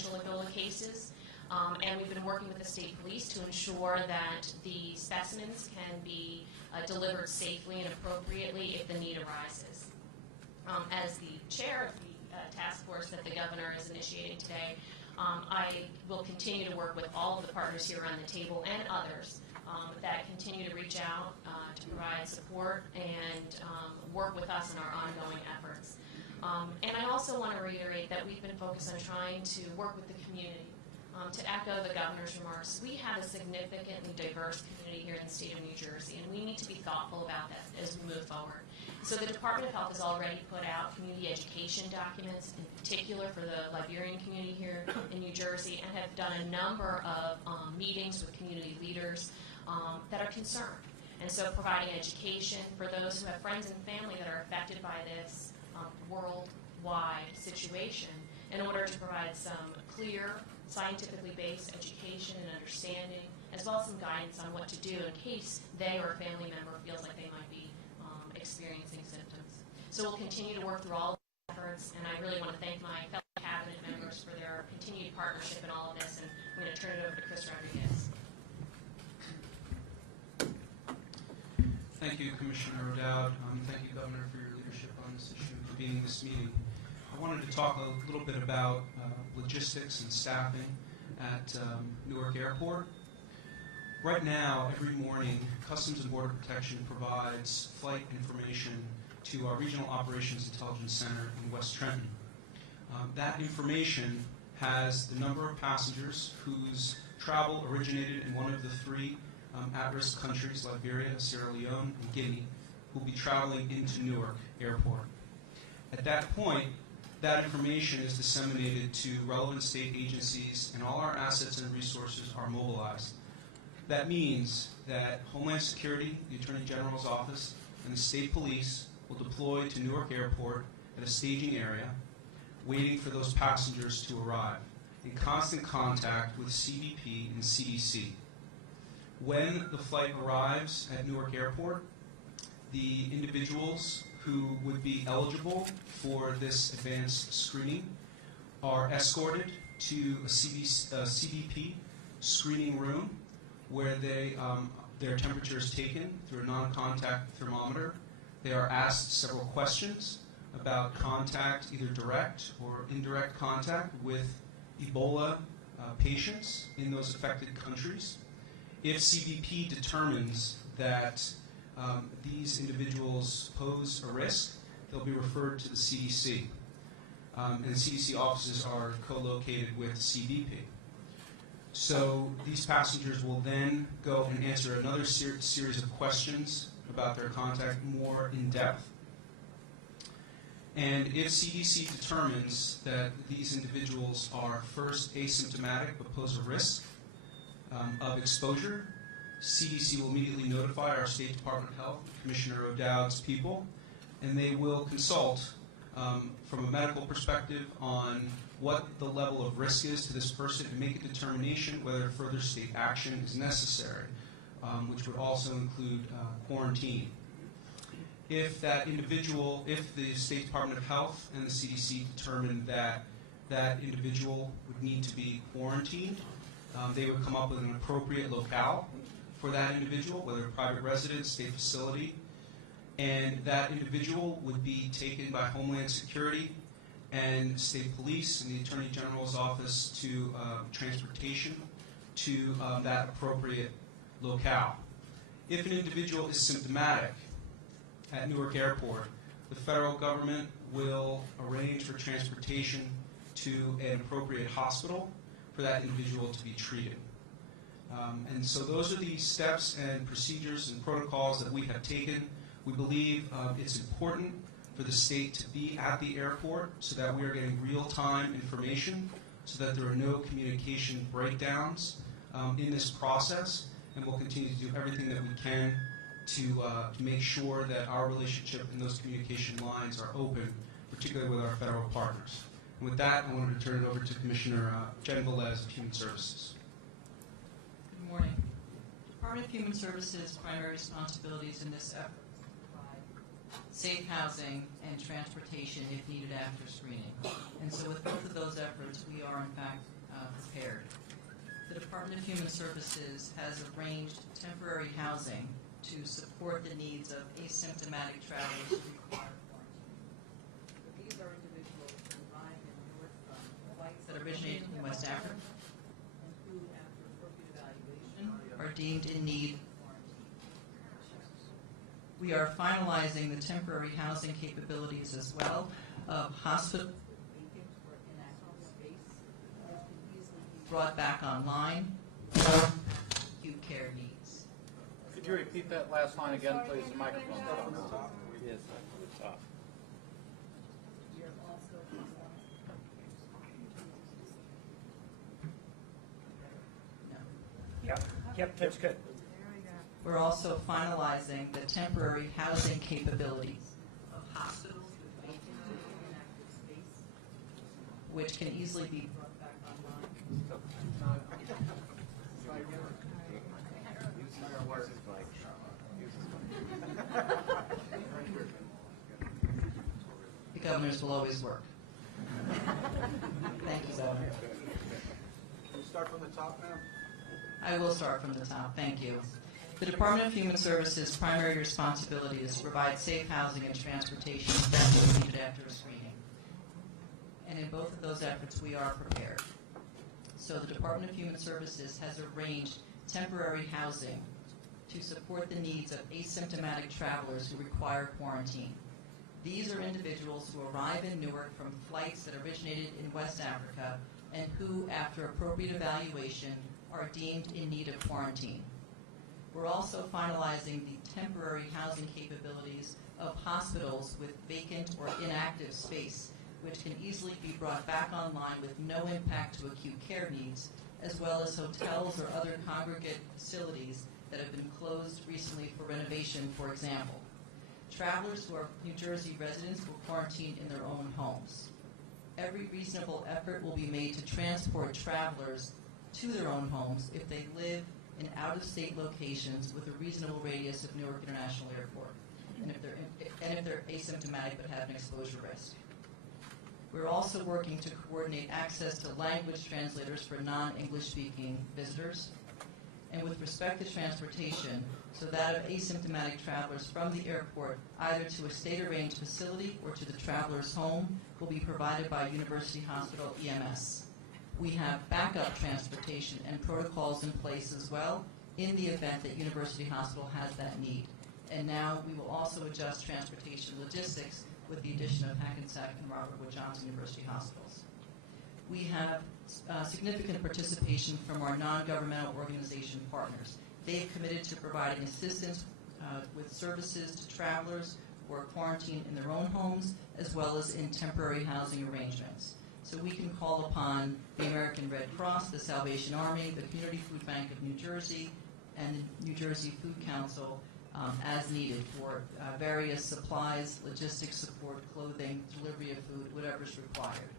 potential Ebola cases. And we've been working with the state police to ensure that the specimens can be delivered safely and appropriately if the need arises. As the chair of the task force that the governor is initiating today, I will continue to work with all of the partners here around the table and others that continue to reach out to provide support and work with us in our ongoing efforts. And I also want to reiterate that we've been focused on trying to work with the community. To echo the governor's remarks, we have a significantly diverse community here in the state of New Jersey, and we need to be thoughtful about that as we move forward. So the Department of Health has already put out community education documents, in particular for the Liberian community here in New Jersey, and have done a number of meetings with community leaders that are concerned. And so providing education for those who have friends and family that are affected by this worldwide situation in order to provide some clear, scientifically based education and understanding, as well as some guidance on what to do in case they or a family member feels like they might be experiencing symptoms. So we'll continue to work through all of these efforts, and I really want to thank my fellow cabinet members for their continued partnership in all of this, and I'm going to turn it over to Chris Rodriguez. Thank you, Commissioner O'Dowd. Thank you, Governor, for your leadership on this issue and for being in this meeting. I wanted to talk a little bit about logistics and staffing at Newark Airport. Right now, every morning, Customs and Border Protection provides flight information to our Regional Operations Intelligence Center in West Trenton. That information has the number of passengers whose travel originated in one of the three at-risk countries, Liberia, Sierra Leone, and Guinea, who will be traveling into Newark Airport. At that point, that information is disseminated to relevant state agencies, and all our assets and resources are mobilized. That means that Homeland Security, the Attorney General's office, and the state police will deploy to Newark Airport at a staging area, waiting for those passengers to arrive, in constant contact with CBP and CDC. When the flight arrives at Newark Airport, the individuals who would be eligible for this advanced screening are escorted to a CBP screening room where their temperature is taken through a non-contact thermometer. They are asked several questions about contact, either direct or indirect contact, with Ebola patients in those affected countries. If CBP determines that these individuals pose a risk, they'll be referred to the CDC. And the CDC offices are co-located with CBP. So these passengers will then go and answer another series of questions about their contact more in depth. And if CDC determines that these individuals are first asymptomatic but pose a risk of exposure, CDC will immediately notify our State Department of Health, Commissioner O'Dowd's people, and they will consult from a medical perspective on what the level of risk is to this person and make a determination whether further state action is necessary, which would also include quarantine. If that individual, if the State Department of Health and the CDC determined that that individual would need to be quarantined, they would come up with an appropriate locale for that individual, whether a private residence, state facility, and that individual would be taken by Homeland Security and state police and the Attorney General's office to transportation to that appropriate locale. If an individual is symptomatic at Newark Airport, the federal government will arrange for transportation to an appropriate hospital for that individual to be treated. And so those are the steps and procedures and protocols that we have taken. We believe it's important for the state to be at the airport so that we are getting real-time information, so that there are no communication breakdowns in this process, and we'll continue to do everything that we can to make sure that our relationship and those communication lines are open, particularly with our federal partners. And with that, I wanted to turn it over to Commissioner Jen Velez of Human Services. Good morning. The Department of Human Services' primary responsibilities in this effort provide safe housing and transportation if needed after screening. And so with both of those efforts, we are in fact prepared. The Department of Human Services has arranged temporary housing to support the needs of asymptomatic travelers who require quarantine. These are individuals who arrive in Newark from flights that originated in West Africa and who, after appropriate evaluation, are deemed in need of quarantine. We are finalizing the temporary housing capabilities as well of hospital vacant or inactive space that can easily be brought back online for acute care needs. Could you repeat that last line again, please? The microphone. Yes, up to the top. We are also Yep, that's good. We're also finalizing the temporary housing capabilities of hospitals with vacant or inactive space, which can easily be brought back online. The governors will always work. Thank you, Governor. Can you start from the top now? I will start from the top. Thank you. The Department of Human Services' primary responsibility is to provide safe housing and transportation that's needed after a screening. And in both of those efforts, we are prepared. So the Department of Human Services has arranged temporary housing to support the needs of asymptomatic travelers who require quarantine. These are individuals who arrive in Newark from flights that originated in West Africa and who, after appropriate evaluation, are deemed in need of quarantine. We're also finalizing the temporary housing capabilities of hospitals with vacant or inactive space, which can easily be brought back online with no impact to acute care needs, as well as hotels or other congregate facilities that have been closed recently for renovation, for example. Travelers who are New Jersey residents will quarantine in their own homes. Every reasonable effort will be made to transport travelers to their own homes if they live in out-of-state locations with a reasonable radius of Newark International Airport, and if they're asymptomatic but have an exposure risk. We're also working to coordinate access to language translators for non-English speaking visitors. And with respect to transportation, so that of asymptomatic travelers from the airport, either to a state-arranged facility or to the traveler's home, will be provided by University Hospital EMS. We have backup transportation and protocols in place as well in the event that University Hospital has that need. And now we will also adjust transportation logistics with the addition of Hackensack and Robert Wood Johnson University Hospitals. We have significant participation from our non-governmental organization partners. They've committed to providing assistance with services to travelers who are quarantined in their own homes, as well as in temporary housing arrangements. So we can call upon the American Red Cross, the Salvation Army, the Community Food Bank of New Jersey, and the New Jersey Food Council as needed for various supplies, logistics support, clothing, delivery of food, whatever is required.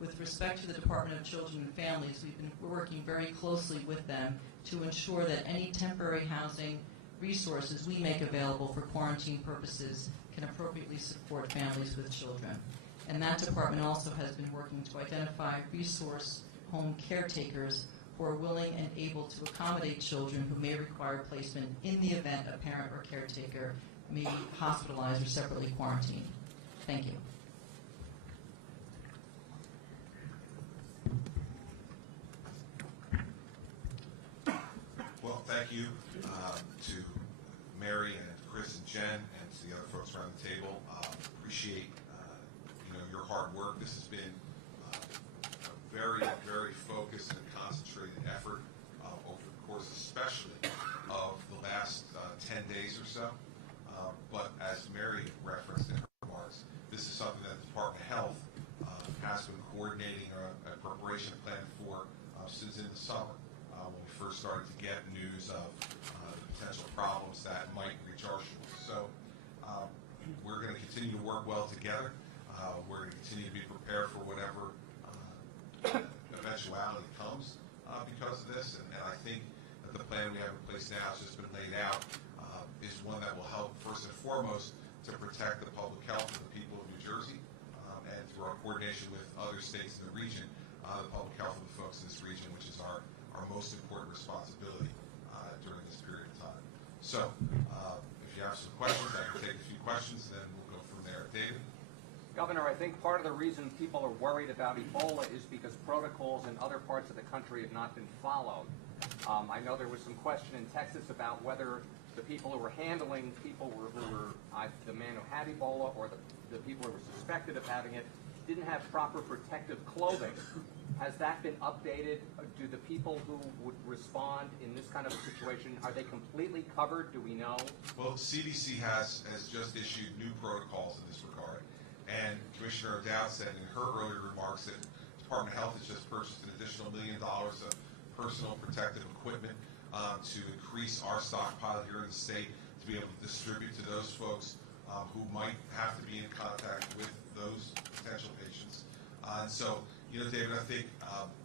With respect to the Department of Children and Families, we're working very closely with them to ensure that any temporary housing resources we make available for quarantine purposes can appropriately support families with children. And that department also has been working to identify resource home caretakers who are willing and able to accommodate children who may require placement in the event a parent or caretaker may be hospitalized or separately quarantined. Thank you. Well, thank you to Mary and Chris and Jen and to the other folks around the table. Appreciate your hard work. This has been a very, very focused and concentrated effort over the course, especially of the last 10 days or so. But as Mary referenced in her remarks, this is something that the Department of Health has been coordinating a preparation plan for since in the summer. When we first started to get news of the potential problems that might reach our shores. So we're going to continue to work well together. We're going to continue to be prepared for whatever eventuality comes because of this. And I think that the plan we have in place now has just been laid out is one that will help first and foremost to protect the public health of the people of New Jersey and through our coordination with other states in the region, the public health of the folks in this region. Governor, I think part of the reason people are worried about Ebola is because protocols in other parts of the country have not been followed. I know there was some question in Texas about whether the people who were handling people who were the man who had Ebola or the people who were suspected of having it didn't have proper protective clothing. Has that been updated? Do the people who would respond in this kind of a situation, are they completely covered? Do we know? Well, CDC has just issued new protocols in this regard. And Commissioner O'Dowd said in her earlier remarks that the Department of Health has just purchased an additional $1 million of personal protective equipment to increase our stockpile here in the state to be able to distribute to those folks who might have to be in contact with those potential patients. And so, David, I think,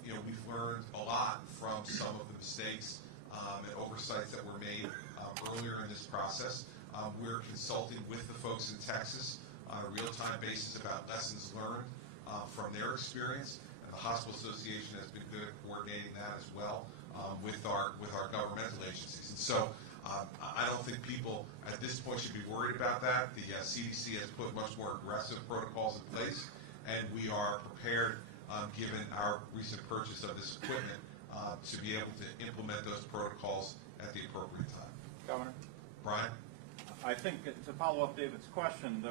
we've learned a lot from some of the mistakes and oversights that were made earlier in this process. We're consulting with the folks in Texas on a real-time basis about lessons learned from their experience. And the Hospital Association has been good at coordinating that as well with our governmental agencies. And so I don't think people at this point should be worried about that. The CDC has put much more aggressive protocols in place, and we are prepared, given our recent purchase of this equipment, to be able to implement those protocols at the appropriate time. Governor? Brian? I think to follow up David's question,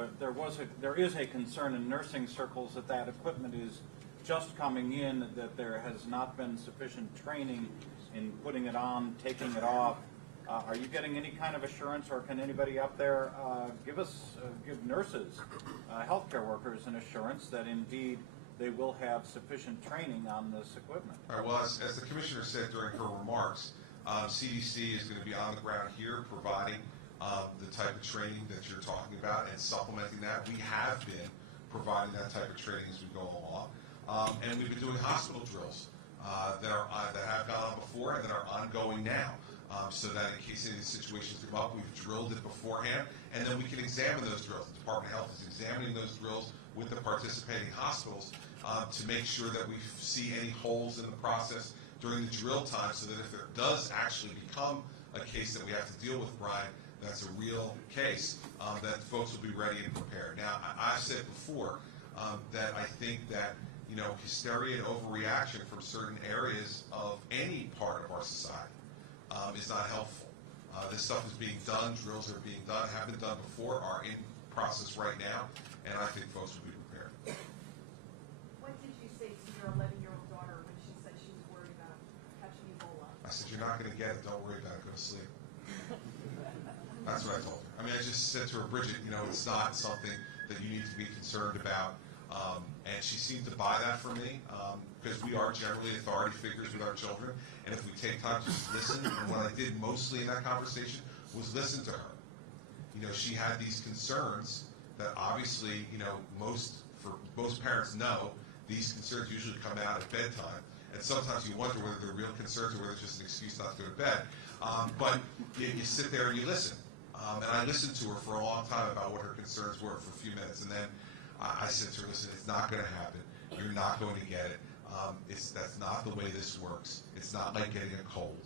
there is a concern in nursing circles that equipment is just coming in, that there has not been sufficient training in putting it on, taking it off. Are you getting any kind of assurance, or can anybody up there give nurses, healthcare workers, an assurance that indeed they will have sufficient training on this equipment? All right, well, as the Commissioner said during her remarks, CDC is going to be on the ground here providing the type of training that you're talking about and supplementing that. We have been providing that type of training as we go along. And we've been doing hospital drills that have gone on before and that are ongoing now. So that in case any of these situations come up, we've drilled it beforehand, and then we can examine those drills. The Department of Health is examining those drills with the participating hospitals to make sure that we see any holes in the process during the drill time, so that if there does actually become a case that we have to deal with, Brian, that's a real case, that folks will be ready and prepared. Now, I've said before that I think that hysteria and overreaction from certain areas of any part of our society is not helpful. This stuff is being done, drills are being done, have been done before, are in process right now, and I think folks will be prepared. What did you say to your 11-year-old daughter when she said she was worried about catching Ebola? I said, you're not going to get it, don't worry about it, go to sleep. That's what I told her. I mean, I just said to her, Bridget, it's not something that you need to be concerned about. And she seemed to buy that from me, because we are generally authority figures with our children. And if we take time to just listen, and what I did mostly in that conversation was listen to her. She had these concerns that obviously, most parents know these concerns usually come out at bedtime. And sometimes you wonder whether they're real concerns or whether it's just an excuse not to go to bed. But you sit there and you listen. And I listened to her for a long time about what her concerns were for a few minutes. And then I said to her, listen, it's not going to happen. You're not going to get it. That's not the way this works. It's not like getting a cold,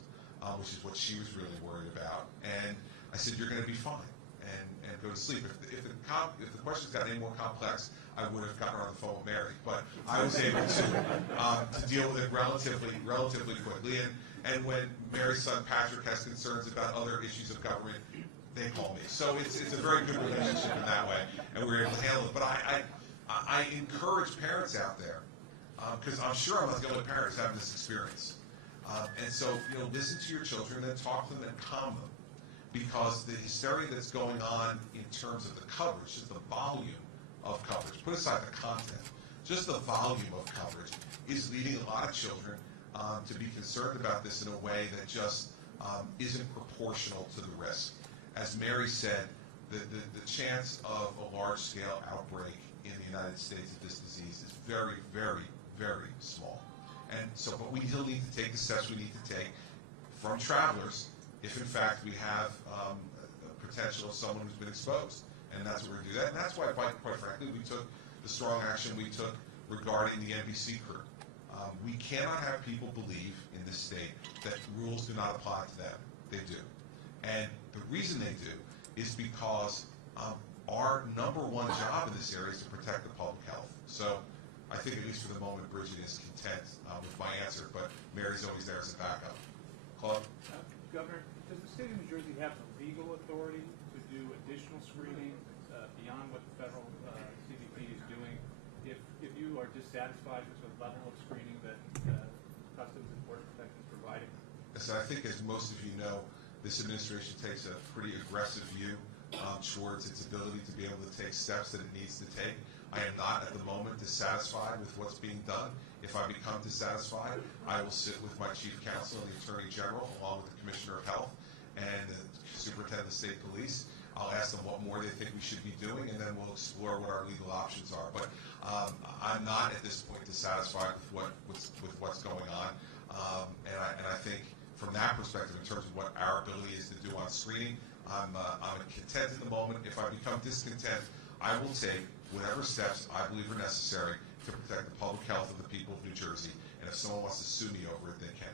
which is what she was really worried about. And I said, you're going to be fine, and go to sleep. If the questions got any more complex, I would have gotten her on the phone with Mary. But I was able to deal with it relatively quickly. And when Mary's son Patrick has concerns about other issues of government, they call me. So it's a very good relationship in that way, and we're able to handle it. But I encourage parents out there, because I'm sure I'm not the only parent who's having this experience. And so, listen to your children and talk to them and calm them, because the hysteria that's going on in terms of the coverage, just the volume of coverage, put aside the content, just the volume of coverage is leading a lot of children to be concerned about this in a way that just isn't proportional to the risk. As Mary said, the chance of a large-scale outbreak in the United States of this disease is very, very, very small. And so, but we still need to take the steps we need to take from travelers if, in fact, we have a potential of someone who's been exposed. And that's what we're going to do that. And that's why, quite frankly, we took the strong action we took regarding the NBC crew. We cannot have people believe in this state that rules do not apply to them. They do. And the reason they do is because our number one job in this area is to protect the public health. So I think at least for the moment, Bridget is content with my answer, but Mary's always there as a backup. Claude? Governor, does the state of New Jersey have the legal authority to do additional screening beyond what the federal CBP is doing if you are dissatisfied with the level of screening that Customs and Border Protection is providing? So I think, as most of you know, this administration takes a pretty aggressive view towards its ability to be able to take steps that it needs to take. I am not at the moment dissatisfied with what's being done. If I become dissatisfied, I will sit with my chief counsel and the attorney general, along with the commissioner of health and the superintendent of state police. I'll ask them what more they think we should be doing, and then we'll explore what our legal options are. But I'm not at this point dissatisfied with what's going on, and I think from that perspective, in terms of what our ability is to do on screening, I'm content in the moment. If I become discontent, I will take whatever steps I believe are necessary to protect the public health of the people of New Jersey. And if someone wants to sue me over it, they can.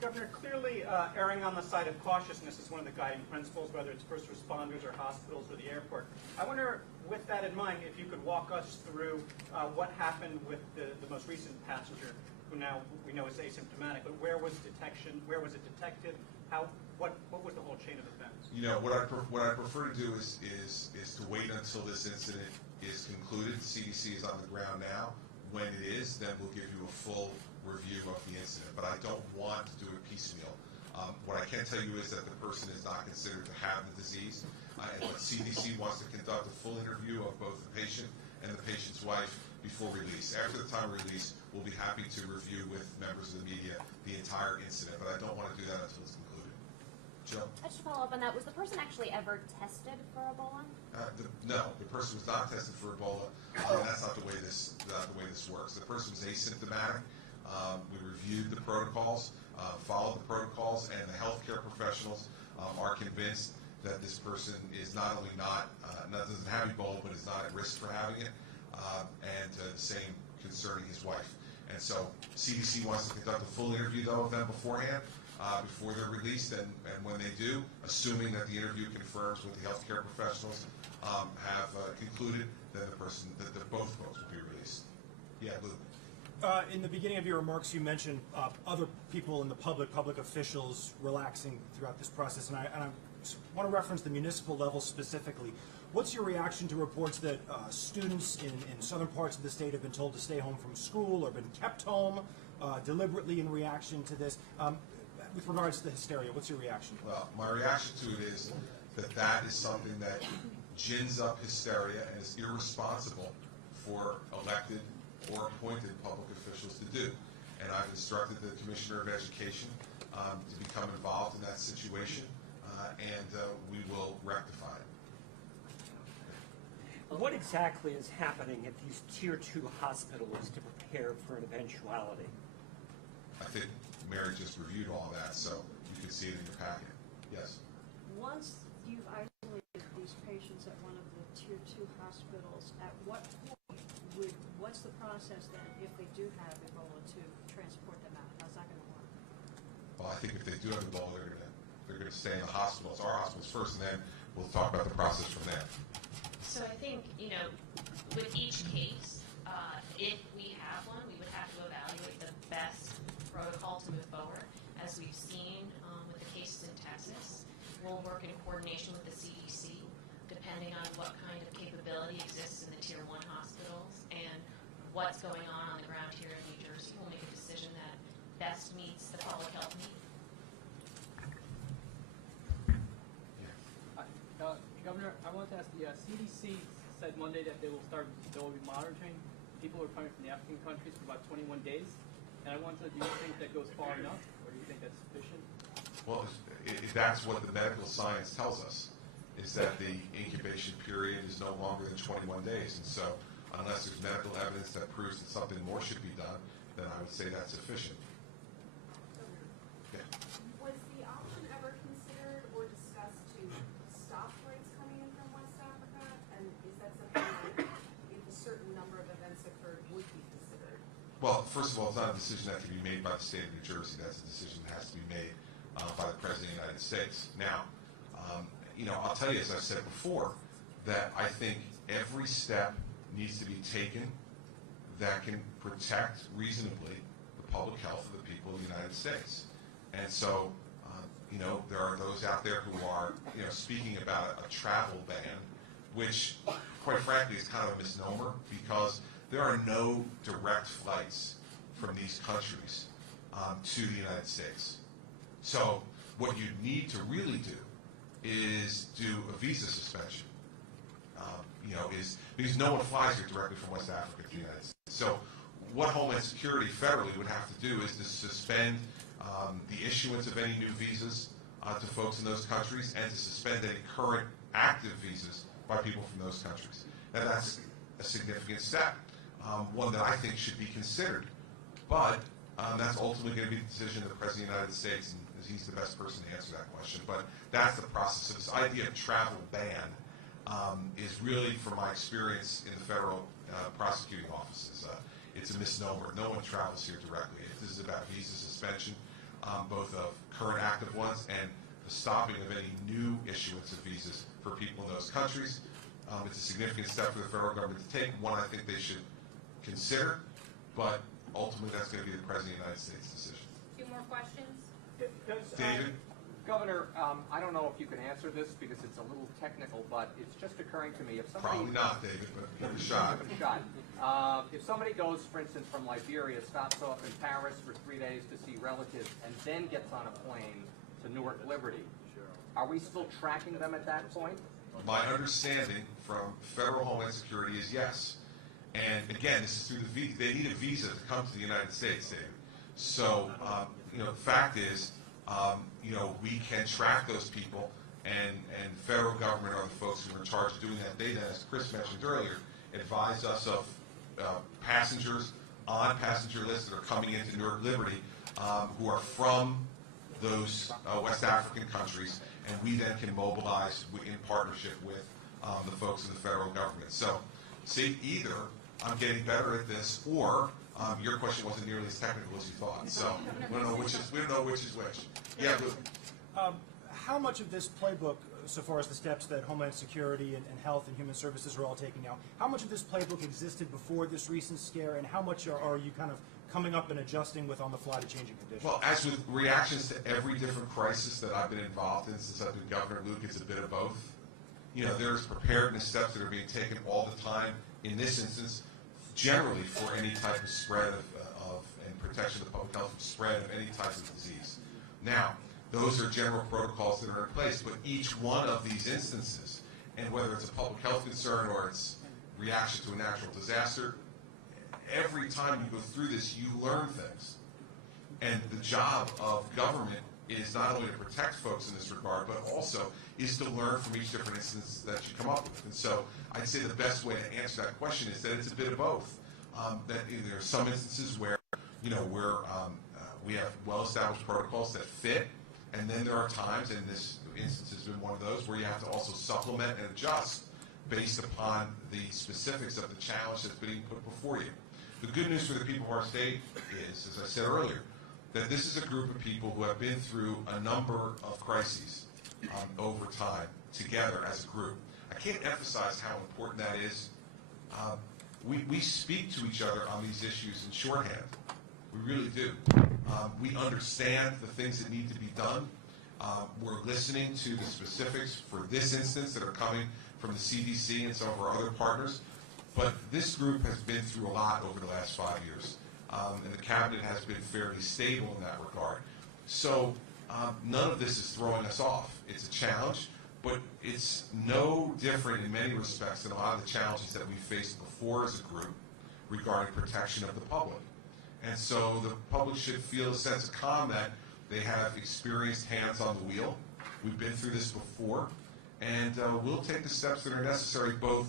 Governor, clearly erring on the side of cautiousness is one of the guiding principles, whether it's first responders or hospitals or the airport. I wonder, with that in mind, if you could walk us through what happened with the most recent passenger, who now we know is asymptomatic, but where was detection? Where was it detected? What was the whole chain of events? You know, what I prefer to do is to wait until this incident is concluded. The CDC is on the ground now. When it is, then we'll give you a full review of the incident. But I don't want to do it piecemeal. What I can tell you is that the person is not considered to have the disease. And what CDC wants to conduct a full interview of both the patient and the patient's wife before release. After the time of release, we'll be happy to review with members of the media the entire incident. But I don't want to do that until it's concluded. Jill? Just to follow up on that, was the person actually ever tested for Ebola? No, the person was not tested for Ebola. That's not the way this works. The person was asymptomatic. We reviewed the protocols, followed the protocols, and the healthcare professionals are convinced that this person is not only doesn't have Ebola, but is not at risk for having it, and the same concerning his wife. And so CDC wants to conduct a full interview, though, of them beforehand, before they're released, and when they do, assuming that the interview confirms what the healthcare professionals have concluded, then both folks will be released. Yeah, Luke. In the beginning of your remarks, you mentioned other people in the public officials relaxing throughout this process, and I want to reference the municipal level specifically. What's your reaction to reports that students in southern parts of the state have been told to stay home from school or been kept home deliberately in reaction to this? With regards to the hysteria, what's your reaction? Well, my reaction to it is that is something that gins up hysteria and is irresponsible for elected or appointed public officials to do. And I've instructed the Commissioner of Education to become involved in that situation, and we will rectify it. What exactly is happening at these Tier 2 hospitals to prepare for an eventuality? I think Mary just reviewed all that, so you can see it in your packet. Yes? Once you've isolated these patients at one of the Tier 2 hospitals, at what point what's the process then, if they do have Ebola, to transport them out? How's that going to work? Well, I think if they do have Ebola, they're going to stay in the hospitals, our hospitals first, and then we'll talk about the process from there. So I think, with each case, if we have one, we would have to evaluate the best protocol to move forward. As we've seen with the cases in Texas, we'll work in coordination with the CDC, depending on what kind of capability exists in the Tier 1 hospitals and what's going on the ground here in New Jersey. We'll make a decision that best meets the public health need. Governor, I wanted to ask, the CDC said Monday that they will be monitoring people who are coming from the African countries for about 21 days. And I wanted to, do you think that goes far enough, or do you think that's sufficient? Well, that's what the medical science tells us, is that the incubation period is no longer than 21 days. And so unless there's medical evidence that proves that something more should be done, then I would say that's sufficient. Yeah. Was the option ever considered or discussed to stop flights coming in from West Africa? And is that something that, if a certain number of events occurred, would be considered? Well, first of all, it's not a decision that can be made by the state of New Jersey. That's a decision that has to be made by the President of the United States. Now, I'll tell you, as I've said before, that I think every step needs to be taken that can protect reasonably the public health of the people of the United States. And so, there are those out there who are, speaking about a travel ban, which, quite frankly, is kind of a misnomer because there are no direct flights from these countries to the United States. So what you need to really do is do a visa suspension. Because no one flies here directly from West Africa to the United States. So what Homeland Security federally would have to do is to suspend the issuance of any new visas to folks in those countries and to suspend any current active visas by people from those countries. Now that's a significant step, one that I think should be considered. But that's ultimately going to be the decision of the President of the United States, and he's the best person to answer that question. But that's the process. So this idea of travel ban is really, from my experience in the federal prosecuting offices, it's a misnomer. No one travels here directly. This is about visa suspension, both of current active ones and the stopping of any new issuance of visas for people in those countries. It's a significant step for the federal government to take, one I think they should consider, but ultimately that's going to be the President of the United States' decision. Two more questions? David? Governor, I don't know if you can answer this because it's a little technical, but it's just occurring to me. If somebody, Probably not, David, but give it a shot. Give it a shot. If somebody goes, for instance, from Liberia, stops off in Paris for 3 days to see relatives, and then gets on a plane to Newark Liberty, are we still tracking them at that point? My understanding from federal Homeland Security is yes. And again, this is through the visa. They need a visa to come to the United States, David. So, the fact is, we can track those people, and federal government are the folks who are in charge of doing that. They then, as Chris mentioned earlier, advise us of passengers on passenger lists that are coming into Newark Liberty who are from those West African countries, and we then can mobilize in partnership with the folks in the federal government. So, see, either I'm getting better at this, or your question wasn't nearly as technical as you thought. So we don't know which is which. Yeah, Luke. How much of this playbook, so far as the steps that Homeland Security and Health and Human Services are all taking now, how much of this playbook existed before this recent scare, and how much are you kind of coming up and adjusting with on the fly to changing conditions? Well, as with reactions to every different crisis that I've been involved in since I've been governor, Luke, it's a bit of both. There's preparedness steps that are being taken all the time. In this instance, generally for any type of spread of and protection of the public health from spread of any type of disease. Now, those are general protocols that are in place, but each one of these instances, and whether it's a public health concern or it's reaction to a natural disaster, every time you go through this, you learn things. And the job of government is not only to protect folks in this regard, but also is to learn from each different instance that you come up with. And so I'd say the best way to answer that question is that it's a bit of both. That there are some instances where, we have well-established protocols that fit, and then there are times, and this instance has been one of those, where you have to also supplement and adjust based upon the specifics of the challenge that's being put before you. The good news for the people of our state is, as I said earlier, that this is a group of people who have been through a number of crises over time together as a group. I can't emphasize how important that is. We speak to each other on these issues in shorthand. We really do. We understand the things that need to be done. We're listening to the specifics for this instance that are coming from the CDC and some of our other partners. But this group has been through a lot over the last 5 years. And the cabinet has been fairly stable in that regard. So none of this is throwing us off. It's a challenge, but it's no different in many respects than a lot of the challenges that we faced before as a group regarding protection of the public. And so the public should feel a sense of calm that they have experienced hands on the wheel. We've been through this before, and we'll take the steps that are necessary, both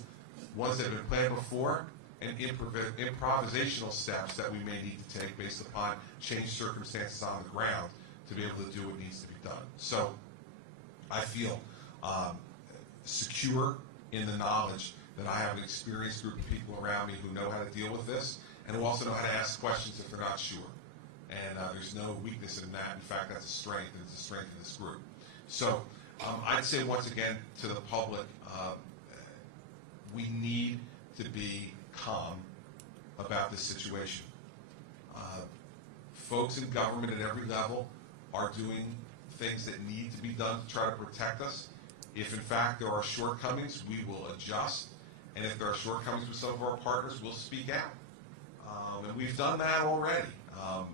ones that have been planned before and improvisational steps that we may need to take based upon changed circumstances on the ground to be able to do what needs to be done. So I feel secure in the knowledge that I have an experienced group of people around me who know how to deal with this and who also know how to ask questions if they're not sure. And there's no weakness in that. In fact, that's a strength, and it's a strength of this group. So I'd say once again to the public, we need to be calm about this situation. Folks in government at every level are doing things that need to be done to try to protect us. If in fact there are shortcomings, we will adjust. And if there are shortcomings with some of our partners, we'll speak out. And we've done that already. On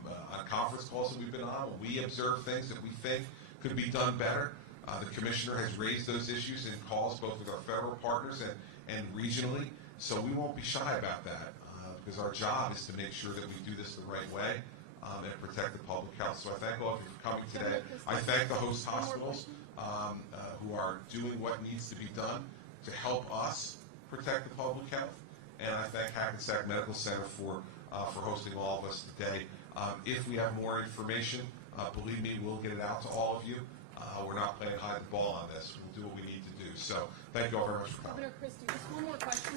conference calls that we've been on, when we observe things that we think could be done better, the Commissioner has raised those issues in calls both with our federal partners and regionally. So we won't be shy about that because our job is to make sure that we do this the right way and protect the public health. So I thank all of you for coming today. I thank the host hospitals who are doing what needs to be done to help us protect the public health. And I thank Hackensack Medical Center for hosting all of us today. If we have more information, believe me, we'll get it out to all of you. We're not playing hide the ball on this. We'll do what we need to do. So thank you all very much for coming. Governor Christie, just one more question.